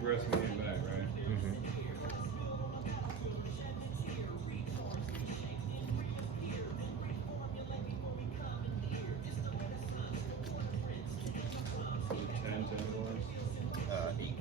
breast medium back, right? Mm-hmm. Was it 10 bars? 8.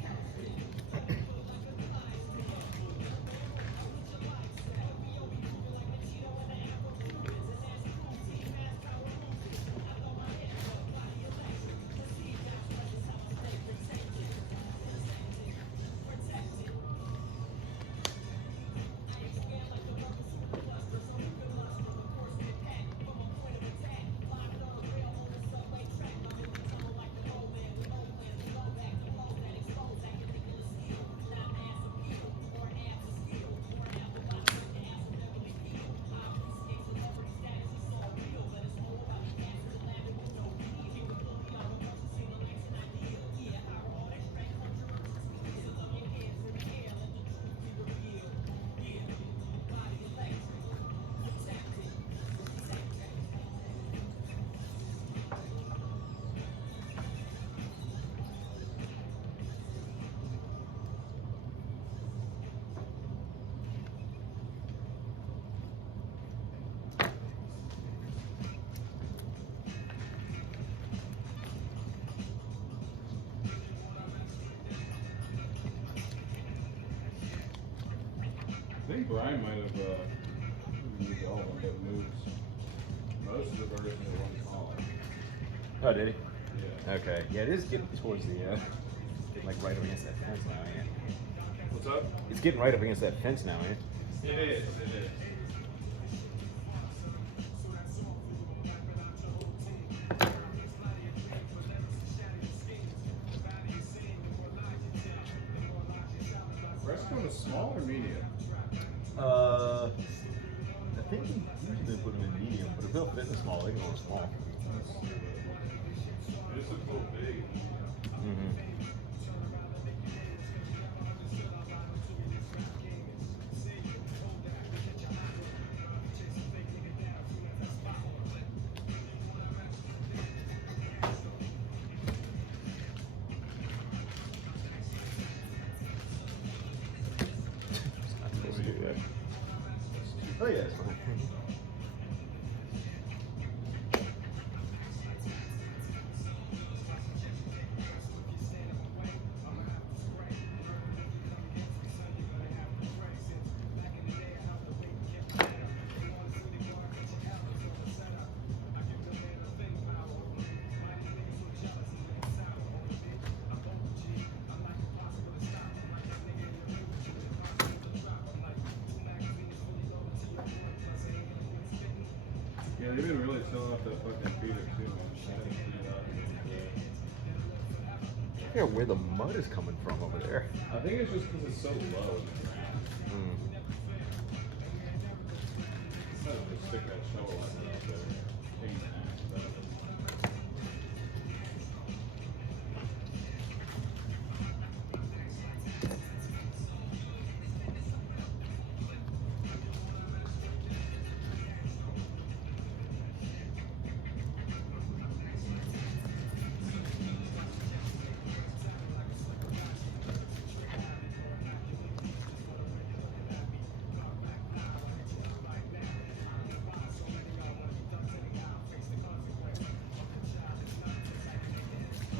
I think Brian might have moved all of them, but moves most of the version of one column. Oh, did he? Yeah. Okay. Yeah, it is getting towards the, getting like right up against that fence now, ain't it? What's up? It's getting right up against that fence now, ain't it? It is, it is. Breast cone is small or medium? I think he usually put them in medium, but if they'll fit in small, they can go small. This looks a little big. Mm-hmm. Oh yeah, it's fine. Yeah, they've been really selling off that fucking feeder too, man. I haven't seen it out I forget where the mud is coming from over there. I think it's just because it's so low. Mm. Instead of just stick that shovel out there.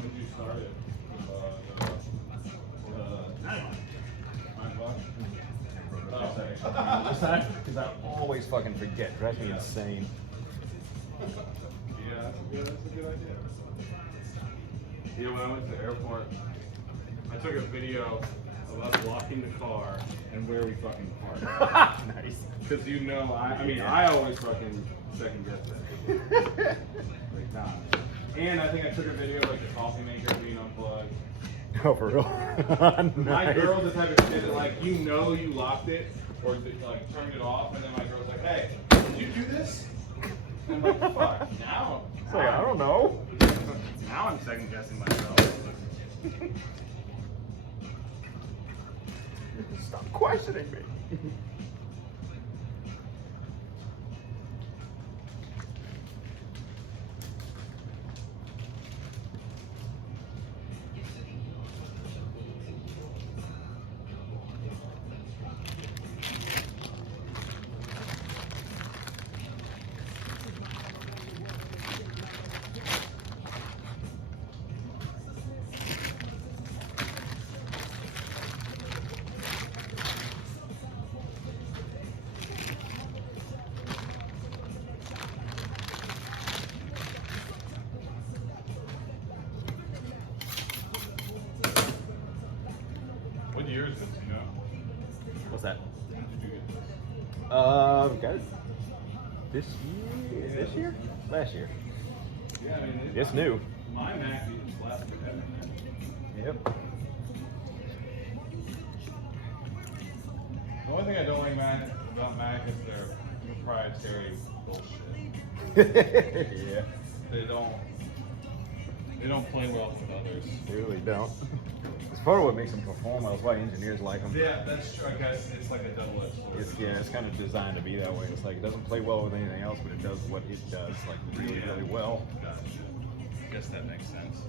When did you start it? 9 o'clock? Because I always fucking forget. Drives me insane. Yeah, that's a good idea. Yeah, when I went to the airport, I took a video of us locking the car and where we fucking parked. Nice. Because you know, I always fucking second guess that. Like, nah. And I think I took a video of like the coffee maker being unplugged. Oh, for real? My Nice. girl's the type of shit that like, you know you locked it or like turned it off, and then my girl's like, hey, did you do this? And I'm like, fuck, now. It's like, I don't know. Now I'm second guessing myself. Stop questioning me. get this, you know? What's that? When did you get this? Got it this year. This year? Last year. Yeah, I mean, It's new. My Mac is last forever. Yep. The only thing I don't like about Mac is their proprietary bullshit. Yeah. They don't play well with others. They really don't. It's part of what makes them perform well. That's why engineers like them. Yeah, that's true. I guess it's like a double-edged sword. It's kind of designed to be that way. It's like it doesn't play well with anything else, but it does what it does like really, really well. Gotcha. I guess that makes sense.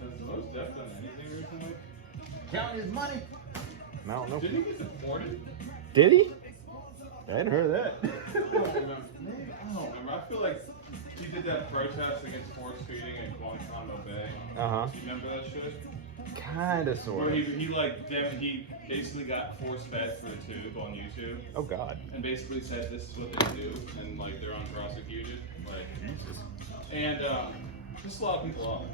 Has Mos Def done anything recently? Counting his money. I don't know. Didn't he get deported? Did he? I hadn't heard of that. I don't remember. Maybe, I don't remember. I feel like he did that protest against force feeding in Guantanamo Bay. Uh-huh. You remember that shit? Kinda, sort Where of. he basically got force fed through a tube on YouTube Oh God. and basically said this is what they do and like they're unprosecuted. Like, and just a lot of people off.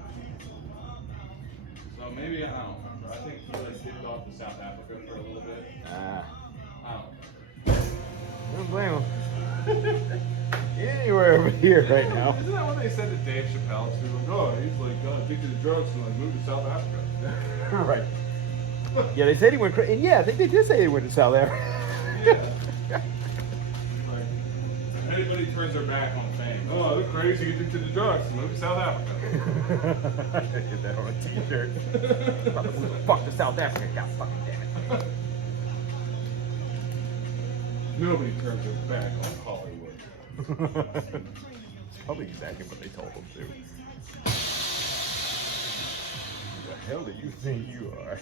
So maybe I don't remember. I think he like did go off to South Africa for a little bit. Ah. I don't remember. Don't blame him. Anywhere over here right now. Isn't that what they said to Dave Chappelle too? Like, oh, he's like addicted to drugs and like moved to South Africa. Right. Yeah, they said he went crazy. Yeah, I think they did say he went to South Africa. Yeah. Like, if anybody turns their back on fame, oh, they're crazy, addicted to drugs, move to South Africa. Get that on a t-shirt. About to move the fuck to South Africa, god fucking damn it. Nobody turns their back on Hollywood. It's probably exactly what they told them to. Who the hell do you think you are?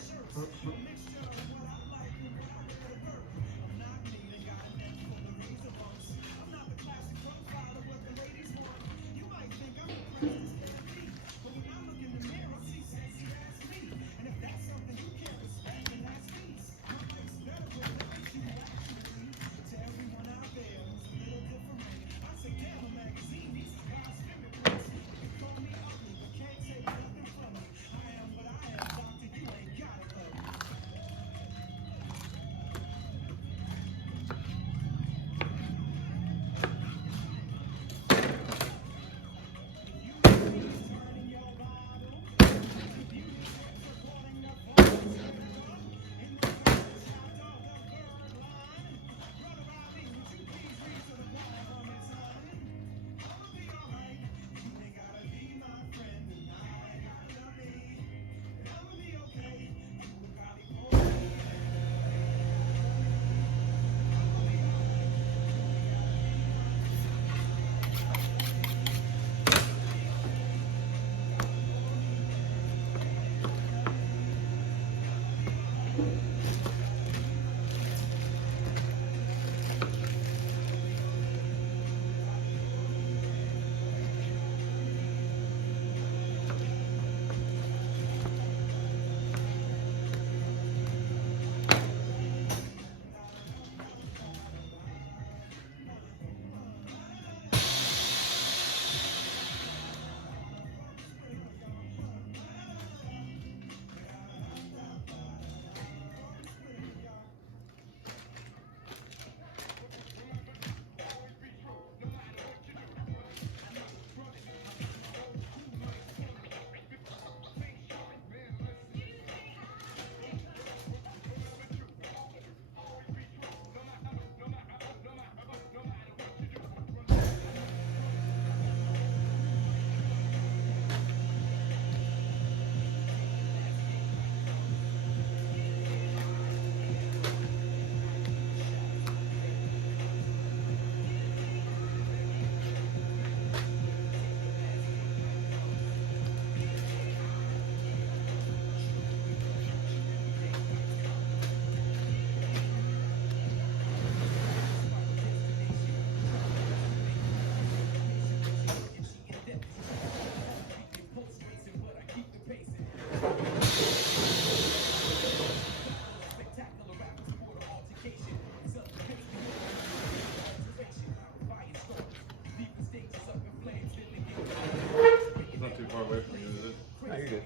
it.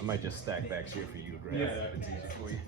I might just stack back here for you, Greg. Yeah, that'd be easy for you.